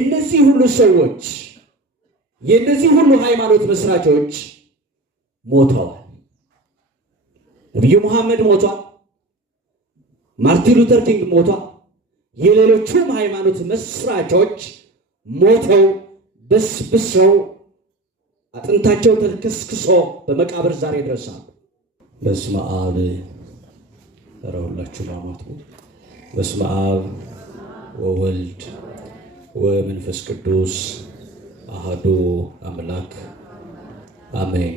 እነዚህ ሁሉ ሰዎች የእነዚህ ሁሉ ሃይማኖት መስራቾች ሞተዋል። ነቢዩ መሐመድ ሞቷል። ማርቲን ሉተር ኪንግ ሞቷል። የሌሎቹም ሃይማኖት መስራቾች ሞተው በስብሰው አጥንታቸው ተከስክሶ በመቃብር ዛሬ ድረሳሉ። በስመ አብ ረሁላችሁ ማማቱ በስመ አብ ወወልድ ወመንፈስ ቅዱስ አሐዱ አምላክ አሜን።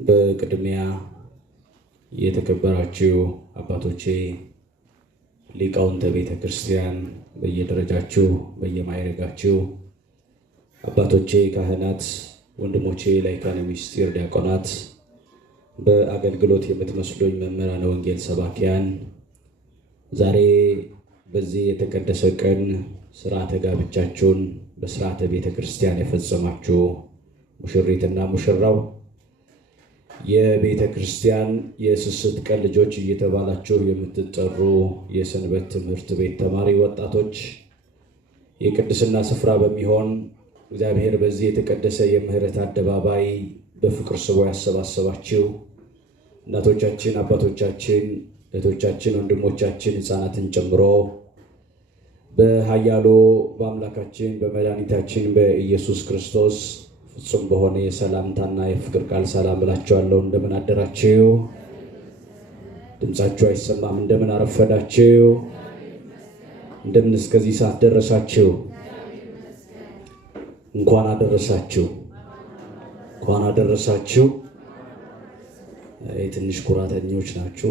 በቅድሚያ የተከበራችሁ አባቶቼ ሊቃውንተ ቤተ ክርስቲያን በየደረጃችሁ በየማዕረጋችሁ አባቶቼ ካህናት፣ ወንድሞቼ ላይካነ ምስጢር ዲያቆናት፣ በአገልግሎት የምትመስሉኝ መምህራነ ወንጌል ሰባኪያን፣ ዛሬ በዚህ የተቀደሰ ቀን ሥርዓተ ጋብቻችሁን በሥርዓተ ቤተ ክርስቲያን የፈጸማችሁ ሙሽሪትና ሙሽራው የቤተ ክርስቲያን የስስት ቀን ልጆች እየተባላችሁ የምትጠሩ የሰንበት ትምህርት ቤት ተማሪ ወጣቶች፣ የቅድስና ስፍራ በሚሆን እግዚአብሔር በዚህ የተቀደሰ የምህረት አደባባይ በፍቅር ስቦ ያሰባሰባችሁ እናቶቻችን፣ አባቶቻችን፣ እህቶቻችን፣ ወንድሞቻችን ሕፃናትን ጨምሮ በኃያሉ በአምላካችን በመድኃኒታችን በኢየሱስ ክርስቶስ ፍጹም በሆነ የሰላምታና የፍቅር ቃል ሰላም እላችኋለሁ። እንደምን አደራችሁ? ድምፃችሁ አይሰማም። እንደምን አረፈዳችሁ? እንደምን እስከዚህ ሰዓት ደረሳችሁ? እንኳን አደረሳችሁ። እንኳን አደረሳችሁ። ትንሽ ኩራተኞች ናችሁ።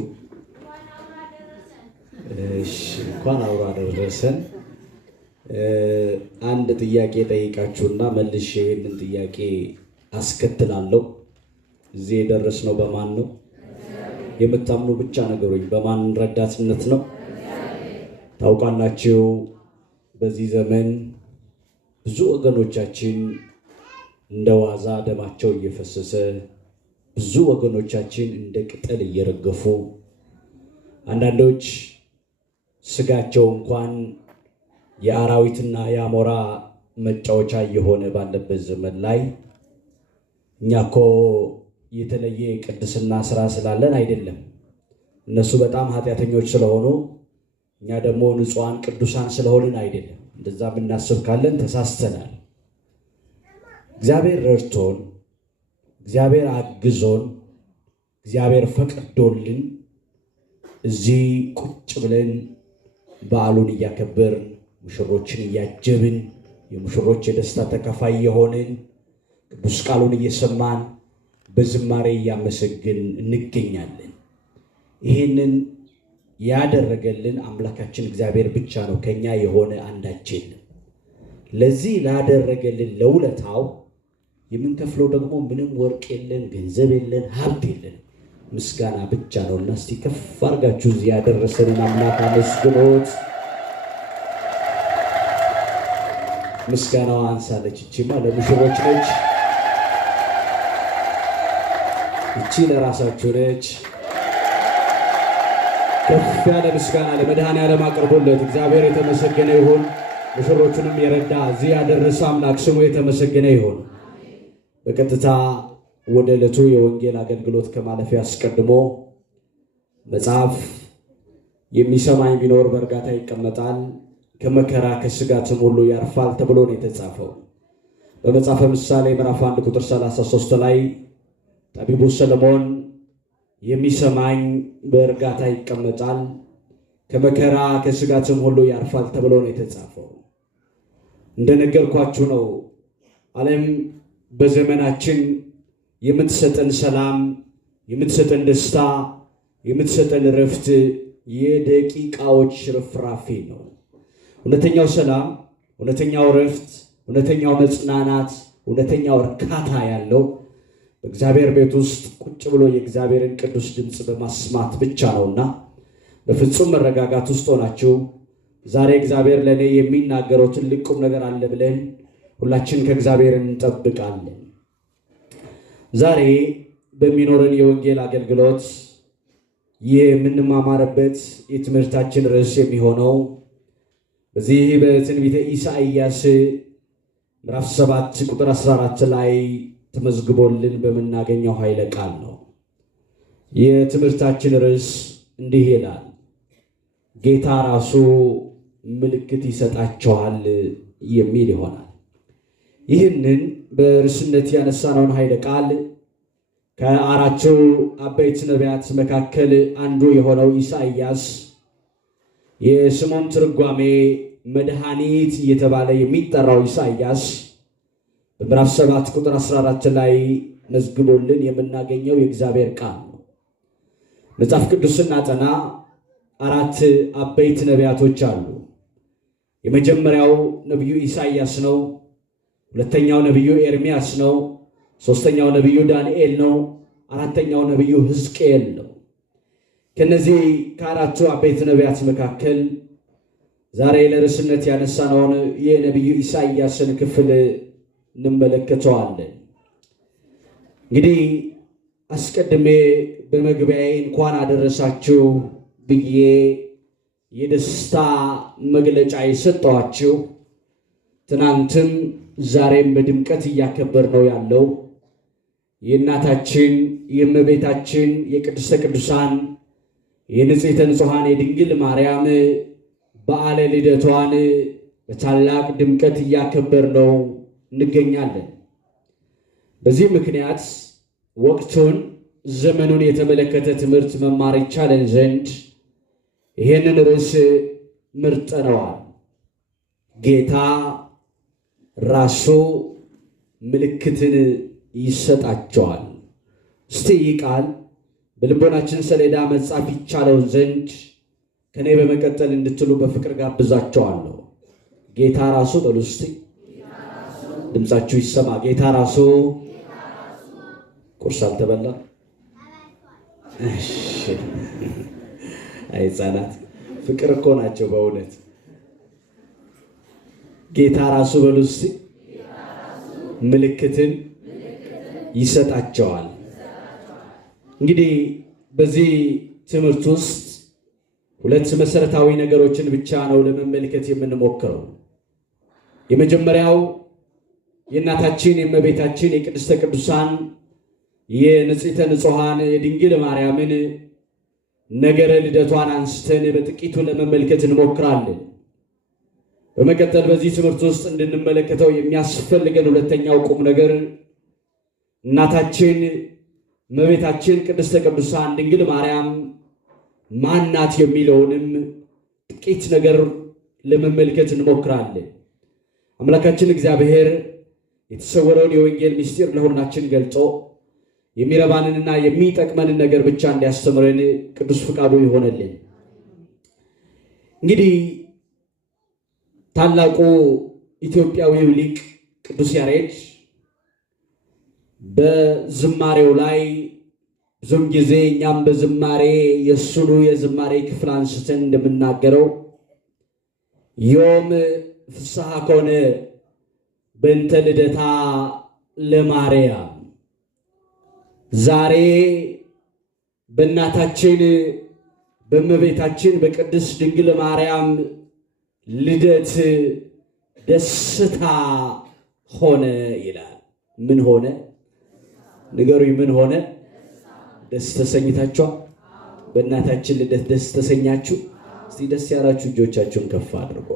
እሺ፣ እንኳን አብሮ አደረሰን። አንድ ጥያቄ ጠይቃችሁና መልሼ ይህንን ጥያቄ አስከትላለሁ። እዚህ የደረስነው በማን ነው? የምታምኑ ብቻ ነገሩኝ። በማን ረዳትነት ነው? ታውቃላችሁ፣ በዚህ ዘመን ብዙ ወገኖቻችን እንደ ዋዛ ደማቸው እየፈሰሰ፣ ብዙ ወገኖቻችን እንደ ቅጠል እየረገፉ፣ አንዳንዶች ስጋቸው እንኳን የአራዊትና የአሞራ መጫወቻ እየሆነ ባለበት ዘመን ላይ እኛ እኮ የተለየ ቅድስና ስራ ስላለን አይደለም። እነሱ በጣም ኃጢአተኞች ስለሆኑ እኛ ደግሞ ንጹሐን ቅዱሳን ስለሆንን አይደለም። እንደዛ የምናስብ ካለን ተሳስተናል። እግዚአብሔር ረድቶን፣ እግዚአብሔር አግዞን፣ እግዚአብሔር ፈቅዶልን እዚህ ቁጭ ብለን በዓሉን እያከበርን ሙሽሮችን እያጀብን የሙሽሮች የደስታ ተካፋይ የሆንን ቅዱስ ቃሉን እየሰማን በዝማሬ እያመሰግን እንገኛለን። ይህንን ያደረገልን አምላካችን እግዚአብሔር ብቻ ነው። ከኛ የሆነ አንዳች የለም። ለዚህ ላደረገልን ለውለታው የምንከፍለው ደግሞ ምንም ወርቅ የለን፣ ገንዘብ የለን፣ ሀብት የለን፣ ምስጋና ብቻ ነውና እስቲ ከፍ አድርጋችሁ እዚህ ያደረሰንን አምላክ አመስግኖት። ምስጋናዋ አንሳለች። እቺማ ለሙሽሮች ነች፣ እቺ ለራሳችሁ ነች። ከፍ ያለ ምስጋና ለመድኃኔዓለም አቅርቦለት። እግዚአብሔር የተመሰገነ ይሁን። ሙሽሮቹንም የረዳ እዚህ ያደረሰ አምላክ ስሙ የተመሰገነ ይሁን። በቀጥታ ወደ ዕለቱ የወንጌል አገልግሎት ከማለፊ አስቀድሞ መጽሐፍ የሚሰማኝ ቢኖር በእርጋታ ይቀመጣል፣ ከመከራ ከስጋትም ሁሉ ያርፋል ተብሎ ነው የተጻፈው። በመጽሐፈ ምሳሌ ምዕራፍ 1 ቁጥር 33 ላይ ጠቢቡ ሰለሞን የሚሰማኝ በእርጋታ ይቀመጣል፣ ከመከራ ከስጋትም ሁሉ ያርፋል ተብሎ ነው የተጻፈው። እንደነገርኳችሁ ነው ዓለም በዘመናችን የምትሰጠን ሰላም፣ የምትሰጠን ደስታ፣ የምትሰጠን ረፍት የደቂቃዎች ርፍራፊ ነው። እውነተኛው ሰላም፣ እውነተኛው ረፍት፣ እውነተኛው መጽናናት፣ እውነተኛው እርካታ ያለው በእግዚአብሔር ቤት ውስጥ ቁጭ ብሎ የእግዚአብሔርን ቅዱስ ድምፅ በማስማት ብቻ ነውና በፍጹም መረጋጋት ውስጥ ሆናችሁ ዛሬ እግዚአብሔር ለእኔ የሚናገረው ትልቅ ቁም ነገር አለ ብለን ሁላችን ከእግዚአብሔር እንጠብቃለን። ዛሬ በሚኖረን የወንጌል አገልግሎት የምንማማርበት የትምህርታችን ርዕስ የሚሆነው በዚህ በትንቢተ ኢሳይያስ ምዕራፍ 7 ቁጥር 14 ላይ ተመዝግቦልን በምናገኘው ኃይለ ቃል ነው። የትምህርታችን ርዕስ እንዲህ ይላል፣ ጌታ ራሱ ምልክት ይሰጣቸዋል የሚል ይሆናል። ይህንን በርዕስነት ያነሳነውን ኃይለ ቃል ከአራቱ አበይት ነቢያት መካከል አንዱ የሆነው ኢሳይያስ የስሙን ትርጓሜ መድኃኒት እየተባለ የሚጠራው ኢሳይያስ በምዕራፍ 7 ቁጥር 14 ላይ መዝግቦልን የምናገኘው የእግዚአብሔር ቃል ነው። መጽሐፍ ቅዱስ ስናጠና አራት አበይት ነቢያቶች አሉ። የመጀመሪያው ነቢዩ ኢሳይያስ ነው። ሁለተኛው ነቢዩ ኤርምያስ ነው። ሶስተኛው ነቢዩ ዳንኤል ነው። አራተኛው ነቢዩ ሕዝቅኤል ነው። ከነዚህ ከአራቱ አበይት ነቢያት መካከል ዛሬ ለርዕስነት ያነሳነውን የነቢዩ ኢሳይያስን ክፍል እንመለከተዋለን። እንግዲህ አስቀድሜ በመግቢያዬ እንኳን አደረሳችሁ ብዬ የደስታ መግለጫ የሰጠኋችሁ ትናንትም ዛሬም በድምቀት እያከበርነው ያለው የእናታችን የእመቤታችን የቅድስተ ቅዱሳን የንጽሕተ ንጹሐን የድንግል ማርያም በዓለ ልደቷን በታላቅ ድምቀት እያከበርነው እንገኛለን። በዚህ ምክንያት ወቅቱን ዘመኑን የተመለከተ ትምህርት መማር ይቻለን ዘንድ ይህንን ርዕስ መርጠነዋል። ጌታ ራሱ ምልክትን ይሰጣቸዋል። እስቲ ይህ ቃል በልቦናችን ሰሌዳ መጻፍ ይቻለው ዘንድ ከኔ በመቀጠል እንድትሉ በፍቅር ጋብዛቸዋለሁ። ጌታ ራሱ በሉ እስቲ፣ ድምፃችሁ ይሰማ። ጌታ ራሱ ቁርስ አልተበላ? እሺ፣ አይ ሕፃናት ፍቅር እኮ ናቸው በእውነት። ጌታ ራሱ በሉ እስቲ ምልክትን ይሰጣቸዋል። እንግዲህ በዚህ ትምህርት ውስጥ ሁለት መሰረታዊ ነገሮችን ብቻ ነው ለመመልከት የምንሞክረው። የመጀመሪያው የእናታችን የእመቤታችን የቅድስተ ቅዱሳን የንጽሕተ ንጹሐን የድንግል ማርያምን ነገረ ልደቷን አንስተን በጥቂቱ ለመመልከት እንሞክራለን። በመቀጠል በዚህ ትምህርት ውስጥ እንድንመለከተው የሚያስፈልገን ሁለተኛው ቁም ነገር እናታችን እመቤታችን ቅድስተ ቅዱሳን ድንግል ማርያም ማናት የሚለውንም ጥቂት ነገር ለመመልከት እንሞክራለን። አምላካችን እግዚአብሔር የተሰወረውን የወንጌል ምስጢር ለሁላችን ገልጾ የሚረባንንና የሚጠቅመንን ነገር ብቻ እንዲያስተምረን ቅዱስ ፍቃዱ ይሆነልን። እንግዲህ ታላቁ ኢትዮጵያዊው ሊቅ ቅዱስ ያሬድ በዝማሬው ላይ ብዙም ጊዜ እኛም በዝማሬ የእሱኑ የዝማሬ ክፍል አንስተን እንደምናገረው ዮም ፍስሐ ኮነ በእንተ ልደታ ለማርያም፣ ዛሬ በእናታችን በእመቤታችን በቅድስት ድንግል ማርያም ልደት ደስታ ሆነ ይላል። ምን ሆነ ንገሩኝ? ምን ሆነ? ደስ ተሰኝታችኋል? በእናታችን ልደት ደስ ተሰኛችሁ? እስቲ ደስ ያላችሁ እጆቻችሁን ከፍ አድርጎ።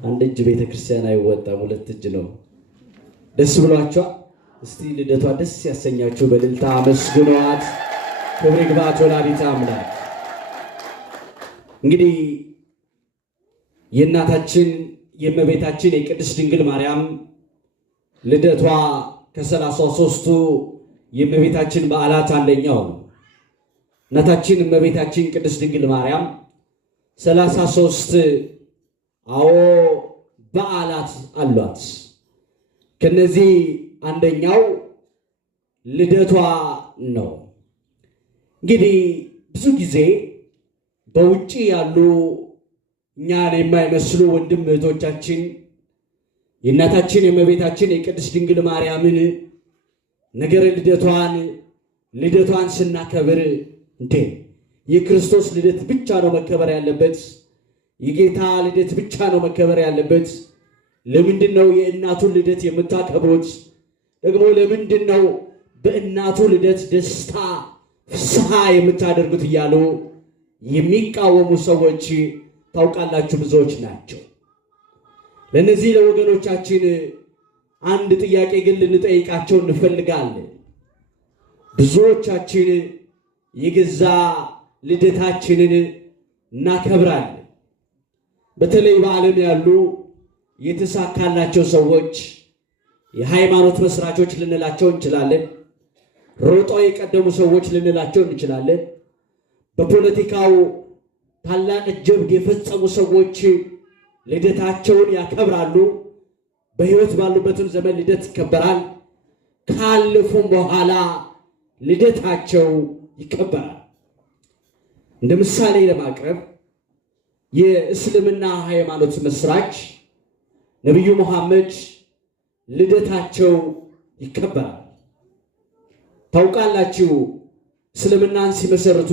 አንድ እጅ ቤተ ክርስቲያን አይወጣም፣ ሁለት እጅ ነው። ደስ ብሏችኋል? እስቲ ልደቷ ደስ ያሰኛችሁ በእልልታ አመስግኗት። ክብር ይግባት ወላዲተ አምላክ። እንግዲህ የእናታችን የእመቤታችን የቅድስት ድንግል ማርያም ልደቷ ከ33ቱ የእመቤታችን በዓላት አንደኛው ነው። እናታችን እመቤታችን ቅድስት ድንግል ማርያም 33 በዓላት አሏት። ከነዚህ አንደኛው ልደቷ ነው። እንግዲህ ብዙ ጊዜ በውጪ ያሉ እኛን የማይመስሉ ወንድም እህቶቻችን የእናታችን የእመቤታችን የቅድስት ድንግል ማርያምን ነገረ ልደቷን ስናከብር እንዴ የክርስቶስ ልደት ብቻ ነው መከበር ያለበት፣ የጌታ ልደት ብቻ ነው መከበር ያለበት? ለምንድን ነው የእናቱን ልደት የምታከብሩት? ደግሞ ለምንድን ነው በእናቱ ልደት ደስታ ፍስሐ የምታደርጉት? እያሉ የሚቃወሙ ሰዎች ታውቃላችሁ ብዙዎች ናቸው። ለነዚህ ለወገኖቻችን አንድ ጥያቄ ግን ልንጠይቃቸው እንፈልጋለን። ብዙዎቻችን የገዛ ልደታችንን እናከብራለን። በተለይ በዓለም ያሉ የተሳካላቸው ሰዎች የሃይማኖት መስራቾች ልንላቸው እንችላለን። ሮጠው የቀደሙ ሰዎች ልንላቸው እንችላለን። በፖለቲካው ታላቅ ጀብድ የፈጸሙ ሰዎች ልደታቸውን ያከብራሉ። በሕይወት ባሉበትን ዘመን ልደት ይከበራል። ካለፉም በኋላ ልደታቸው ይከበራል። እንደ ምሳሌ ለማቅረብ የእስልምና ሃይማኖት መስራች ነቢዩ መሐመድ ልደታቸው ይከበራል። ታውቃላችሁ እስልምናን ሲመሰርቱ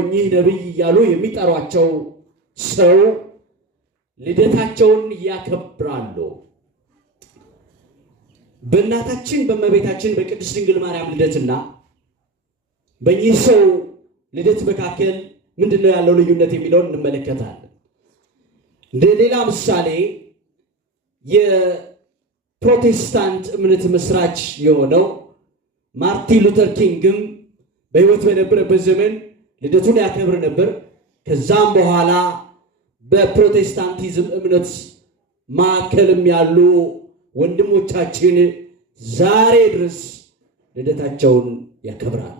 እኚህ ነቢይ እያሉ የሚጠሯቸው ሰው ልደታቸውን ያከብራሉ። በእናታችን በእመቤታችን በቅድስት ድንግል ማርያም ልደትና በእኚህ ሰው ልደት መካከል ምንድነው ያለው ልዩነት የሚለውን እንመለከታለን። እንደ ሌላ ምሳሌ የፕሮቴስታንት እምነት መስራች የሆነው ማርቲን ሉተር ኪንግም በሕይወት በነበረበት ዘመን ልደቱን ያከብር ነበር። ከዛም በኋላ በፕሮቴስታንቲዝም እምነት ማዕከልም ያሉ ወንድሞቻችን ዛሬ ድረስ ልደታቸውን ያከብራሉ።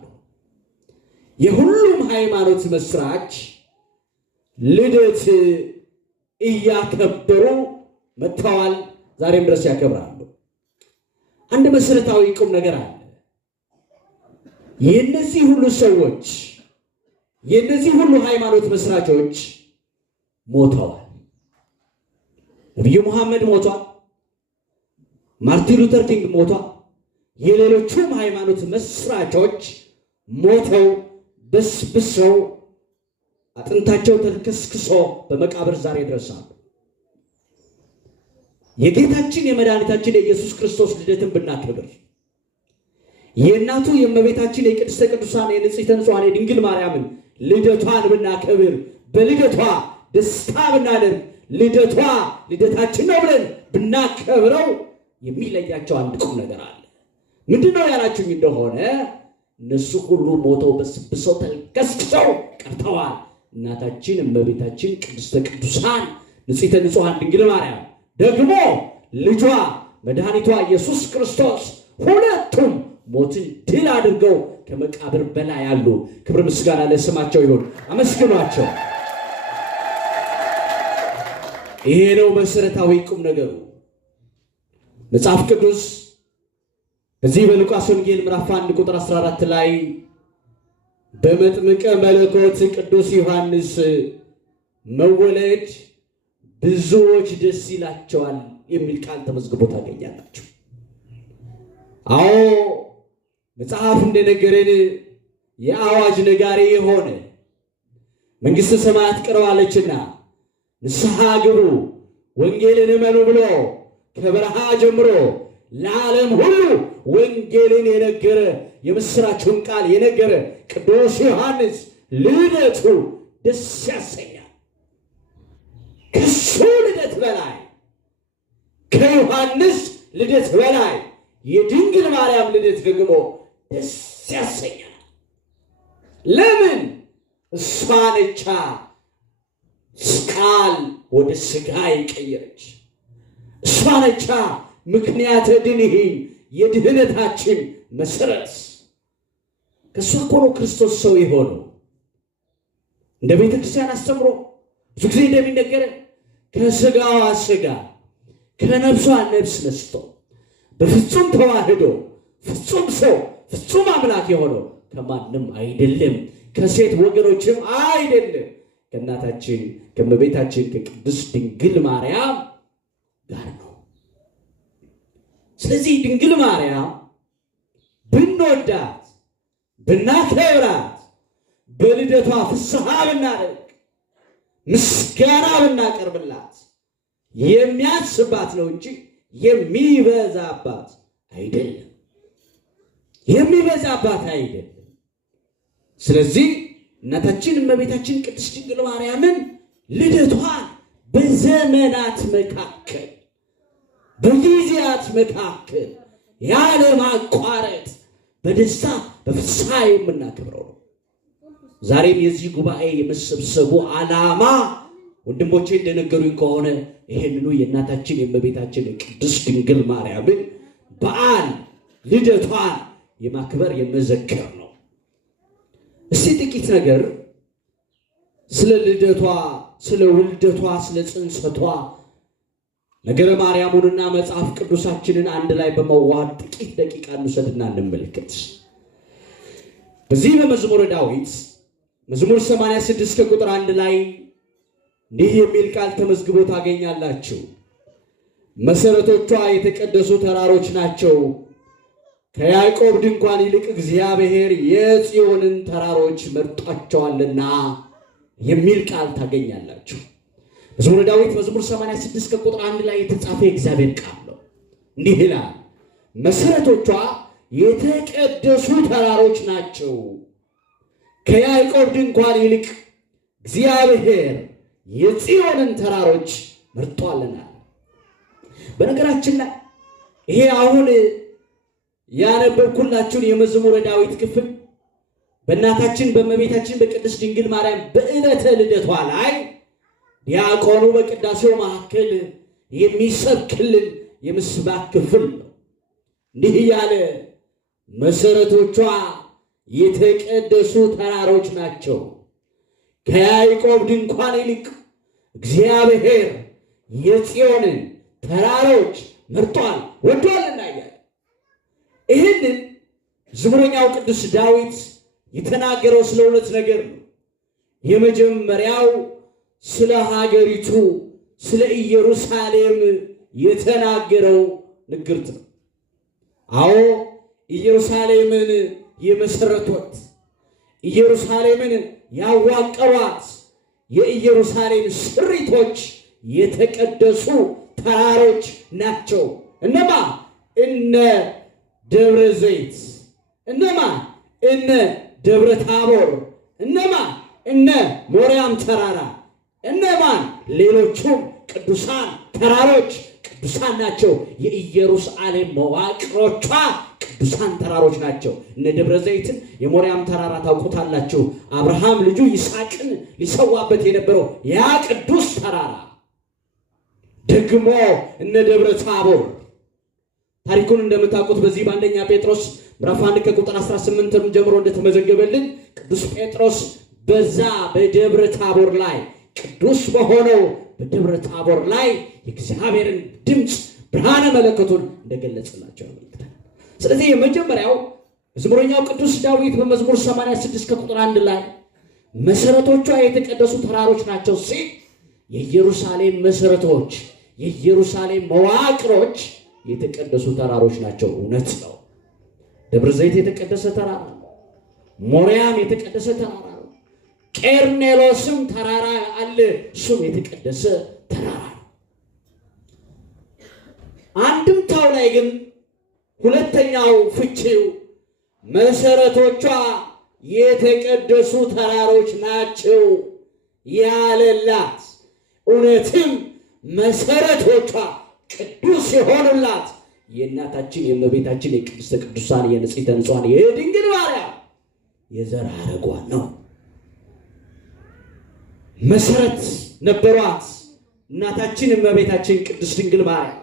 የሁሉም ሃይማኖት መስራች ልደት እያከበሩ መጥተዋል። ዛሬም ድረስ ያከብራሉ። አንድ መሰረታዊ ቁም ነገር አለ። የነዚህ ሁሉ ሰዎች የነዚህ ሁሉ ሃይማኖት መስራቾች ሞተዋል። ነቢዩ መሐመድ ሞቷል። ማርቲን ሉተር ኪንግ ሞቷል። የሌሎቹም ሃይማኖት መስራቾች ሞተው በስብሰው አጥንታቸው ተከስክሶ በመቃብር ዛሬ ድረሳሉ። የጌታችን የመድኃኒታችን የኢየሱስ ክርስቶስ ልደትን ብናከብር የእናቱ የእመቤታችን የቅድስተ ቅዱሳን የንጽሕተ ንጹሐን የድንግል ማርያምን ልደቷን ብናከብር በልደቷ ደስታ ብናደርግ ልደቷ ልደታችን ነው ብለን ብናከብረው የሚለያቸው አንድ ቁም ነገር አለ። ምንድነው ያላችሁኝ እንደሆነ እነሱ ሁሉ ሞተው በስብሰው ተከስክሰው ቀርተዋል። እናታችን እመቤታችን ቅድስተ ቅዱሳን ንጽሕተ ንጹሐን ድንግል ማርያም ደግሞ ልጇ መድኃኒቷ ኢየሱስ ክርስቶስ ሁለቱም ሞትን ድል አድርገው ከመቃብር በላይ ያሉ። ክብር ምስጋና ለስማቸው ይሁን። አመስግኗቸው። ይሄ ነው መሰረታዊ ቁም ነገሩ። መጽሐፍ ቅዱስ በዚህ በሉቃስ ወንጌል ምዕራፍ 1 ቁጥር 14 ላይ በመጥምቀ መለኮት ቅዱስ ዮሐንስ መወለድ ብዙዎች ደስ ይላቸዋል የሚል ቃል ተመዝግቦ ታገኛላችሁ። አዎ መጽሐፍ እንደነገረን የአዋጅ ነጋሪ የሆነ መንግሥተ ሰማያት ቀርባለችና ንስሐ ግቡ ወንጌልን እመኑ ብሎ ከበረሃ ጀምሮ ለዓለም ሁሉ ወንጌልን የነገረ የምስራቹን ቃል የነገረ ቅዱስ ዮሐንስ ልደቱ ደስ ያሰኛል። ከሱ ልደት በላይ ከዮሐንስ ልደት በላይ የድንግል ማርያም ልደት ደግሞ ደስ ያሰኛል። ለምን? እሷ ነቻ ቃል ወደ ሥጋ የቀየረች። እሷ ነቻ ምክንያተ ድኅነት የድኅነታችን መሰረት። ከእሷ እኮ ነው ክርስቶስ ሰው የሆነው። እንደ ቤተ ክርስቲያን አስተምሮ ብዙ ጊዜ እንደሚነገረን ከሥጋዋ ሥጋ ከነፍሷ ነፍስ ነስቶ በፍጹም ተዋህዶ ፍጹም ሰው ፍጹም አምላክ የሆነው ከማንም አይደለም፣ ከሴት ወገኖችም አይደለም፣ ከእናታችን ከእመቤታችን ከቅድስት ድንግል ማርያም ጋር ነው። ስለዚህ ድንግል ማርያም ብንወዳት ብናከብራት በልደቷ ፍስሐ ብናደርግ ምስጋና ብናቀርብላት የሚያንስባት ነው እንጂ የሚበዛባት አይደለም። የሚበዛባት አይደለም። ስለዚህ እናታችን እመቤታችን ቅድስት ድንግል ማርያምን ልደቷን በዘመናት መካከል በጊዜያት መካከል ያለ ማቋረጥ በደስታ በፍስሐ የምናከብረው ነው። ዛሬም የዚህ ጉባኤ የመሰብሰቡ ዓላማ ወንድሞቼ እንደነገሩኝ ከሆነ ይሄንኑ የእናታችን የእመቤታችን ቅድስት ድንግል ማርያምን በዓል ልደቷን የማክበር የመዘከር ነው። እስቲ ጥቂት ነገር ስለ ልደቷ፣ ስለ ውልደቷ፣ ስለ ጽንሰቷ ነገረ ማርያሙንና መጽሐፍ ቅዱሳችንን አንድ ላይ በመዋሃድ ጥቂት ደቂቃ እንውሰድና እንመልከት። በዚህ በመዝሙረ ዳዊት መዝሙር 86 ከቁጥር 1 ላይ እንዲህ የሚል ቃል ተመዝግቦ ታገኛላችሁ። መሰረቶቿ የተቀደሱ ተራሮች ናቸው፣ ከያዕቆብ ድንኳን ይልቅ እግዚአብሔር የጽዮንን ተራሮች መርጧቸዋልና የሚል ቃል ታገኛላችሁ። መዝሙረ ዳዊት መዝሙር 86 ከቁጥር 1 ላይ የተጻፈ የእግዚአብሔር ቃል ነው። እንዲህ ይላል፣ መሰረቶቿ የተቀደሱ ተራሮች ናቸው፣ ከያዕቆብ ድንኳን ይልቅ እግዚአብሔር የጽዮንን ተራሮች መርጧልና። በነገራችን ላይ ይሄ አሁን ያነበብኩላችሁን የመዝሙረ ዳዊት ክፍል በእናታችን በእመቤታችን በቅድስት ድንግል ማርያም በዕለተ ልደቷ ላይ ዲያቆኑ በቅዳሴው መካከል የሚሰብክልን የምስባክ ክፍል ነው። እንዲህ እያለ መሰረቶቿ የተቀደሱ ተራሮች ናቸው፣ ከያዕቆብ ድንኳን ይልቅ እግዚአብሔር የጽዮንን ተራሮች መርጧል ወዷልና እያለ ይህንን መዝሙረኛው ቅዱስ ዳዊት የተናገረው ስለ ሁለት ነገር ነው። የመጀመሪያው ስለ ሀገሪቱ ስለ ኢየሩሳሌም የተናገረው ንግርት ነው። አዎ ኢየሩሳሌምን የመሰረቷት ኢየሩሳሌምን ያዋቀሯት የኢየሩሳሌም ስሪቶች የተቀደሱ ተራሮች ናቸው። እነማ? እነ ደብረ ዘይት፣ እነማ? እነ ደብረ ታቦር፣ እነማ? እነ ሞሪያም ተራራ፣ እነማን? ሌሎቹም ቅዱሳን ተራሮች ቅዱሳን ናቸው። የኢየሩሳሌም መዋቅሮቿ ቅዱሳን ተራሮች ናቸው። እነ ደብረ ዘይትን የሞሪያም ተራራ ታውቁታላችሁ። አብርሃም ልጁ ይስሐቅን ሊሰዋበት የነበረው ያ ቅዱስ ተራራ። ደግሞ እነ ደብረ ታቦር ታሪኩን እንደምታውቁት በዚህ በአንደኛ ጴጥሮስ ምዕራፍ 1 ከቁጥር 18 ጀምሮ እንደተመዘገበልን ቅዱስ ጴጥሮስ በዛ በደብረ ታቦር ላይ ቅዱስ በሆነው በደብረ ታቦር ላይ የእግዚአብሔርን ድምፅ ብርሃነ መለከቱን እንደገለጸላቸው ያመለክታል። ስለዚህ የመጀመሪያው መዝሙረኛው ቅዱስ ዳዊት በመዝሙር 86 ከቁጥር 1 ላይ መሰረቶቿ የተቀደሱ ተራሮች ናቸው ሲል የኢየሩሳሌም መሰረቶች የኢየሩሳሌም መዋቅሮች የተቀደሱ ተራሮች ናቸው። እውነት ነው። ደብረ ዘይት የተቀደሰ ተራራ ነው። ሞሪያም የተቀደሰ ተራራ ነው። ቄርኔሎስም ተራራ አለ፣ እሱም የተቀደሰ ተራራ ነው። አንድምታው ላይ ግን ሁለተኛው ፍቺው መሰረቶቿ የተቀደሱ ተራሮች ናቸው ያለላት፣ እውነትም መሰረቶቿ ቅዱስ የሆኑላት የእናታችን የእመቤታችን የቅድስተ ቅዱሳን የንጽሕተ ንጹሐን የድንግል ማርያም የዘር ሐረጓ ነው። መሰረት ነበሯት እናታችን እመቤታችን ቅድስት ድንግል ማርያም።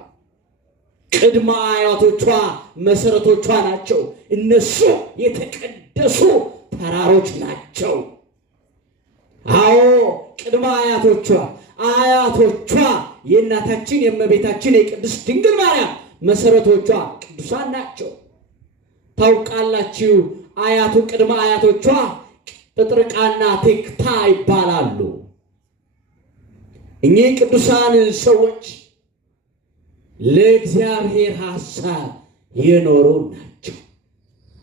ቅድመ አያቶቿ መሰረቶቿ ናቸው። እነሱ የተቀደሱ ተራሮች ናቸው። አዎ ቅድመ አያቶቿ የእናታችን የእመቤታችን የቅድስት ድንግል ማርያም መሰረቶቿ ቅዱሳን ናቸው። ታውቃላችሁ፣ ቅድመ አያቶቿ ጵጥርቃና ቴክታ ይባላሉ። እኚህ ቅዱሳን ሰዎች ለእግዚአብሔር ሐሳብ የኖሩ ናቸው።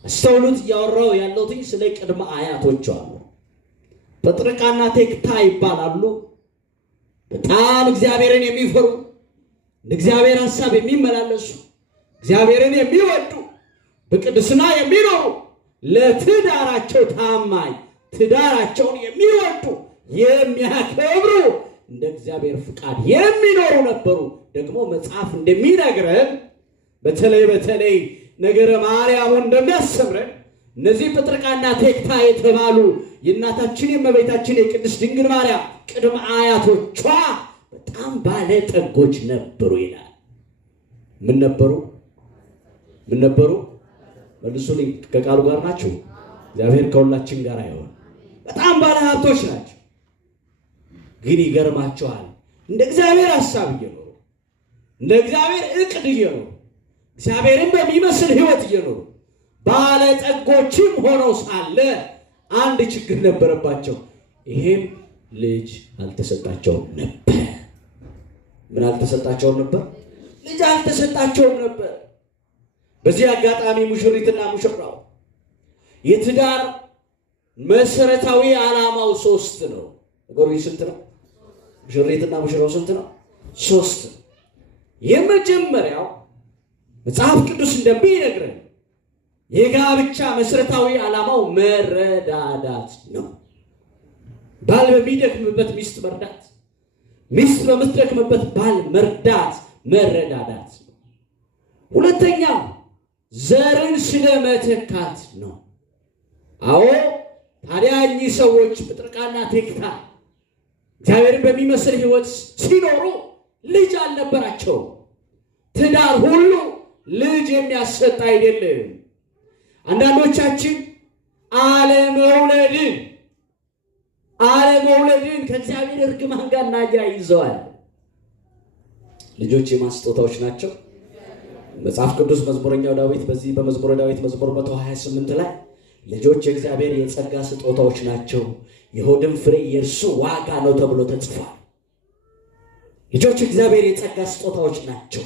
አስተውሉት፣ እያወራው ያለሁት ስለ ቅድመ አያቶቿ ነው። ጵጥርቃና ቴክታ ይባላሉ። በጣም እግዚአብሔርን የሚፈሩ እግዚአብሔር ሐሳብ የሚመላለሱ እግዚአብሔርን የሚወዱ በቅድስና የሚኖሩ ለትዳራቸው ታማኝ ትዳራቸውን የሚወዱ የሚያከብሩ እንደ እግዚአብሔር ፍቃድ የሚኖሩ ነበሩ። ደግሞ መጽሐፍ እንደሚነግረን በተለይ ነገረ ማርያም እንደሚያስተምረን እነዚህ ጴጥርቃና ቴክታ የተባሉ የእናታችን የእመቤታችን የቅድስት ድንግል ማርያም ቅድመ አያቶቿ በጣም ባለጠጎች ነበሩ ይላል። ምን ነበሩ? መልሱልኝ። ከቃሉ ጋር ናችሁ? እግዚአብሔር ከሁላችን ጋር አይሆን። በጣም ባለሀብቶች ናቸው። ግን ይገርማቸዋል፣ እንደ እግዚአብሔር ሐሳብ እየኖሩ እንደ እግዚአብሔር ዕቅድ እየኖሩ እግዚአብሔርን በሚመስል ሕይወት እየኖሩ ባለጠጎችም ሆነው ሳለ አንድ ችግር ነበረባቸው። ይሄም ልጅ አልተሰጣቸውም ነበር። ምን አልተሰጣቸውም ነበር? ልጅ አልተሰጣቸውም ነበር። በዚህ አጋጣሚ ሙሽሪትና ሙሽራው የትዳር መሰረታዊ ዓላማው 3 ነው። ነገሩ ስንት ነው? ሙሽሪትና ሙሽራው ስንት ነው? 3። የመጀመሪያው መጽሐፍ ቅዱስ እንደሚነግረን የጋብቻ መሰረታዊ ዓላማው መረዳዳት ነው። ባል በሚደክምበት ሚስት መርዳት፣ ሚስት በምትደክምበት ባል መረዳዳት ነው። ሁለተኛው ዘርን ስለመተካት ነው። አዎ ታዲያ እኚህ ሰዎች ጴጥርቃና ቴክታ እግዚአብሔርን በሚመስል ሕይወት ሲኖሩ ልጅ አልነበራቸው። ትዳር ሁሉ ልጅ የሚያሰጥ አይደለም። አንዳንዶቻችን አለመውለድን ከእግዚአብሔር እርግማን ጋር እናያይዘዋል። ልጆች የማስጦታዎች ናቸው። መጽሐፍ ቅዱስ መዝሙረኛው ዳዊት በዚህ በመዝሙረ ዳዊት መዝሙር 128 ላይ ልጆች የእግዚአብሔር የጸጋ ስጦታዎች ናቸው፣ የሆድም ፍሬ የእርሱ ዋጋ ነው ተብሎ ተጽፏል። ልጆች የእግዚአብሔር የጸጋ ስጦታዎች ናቸው።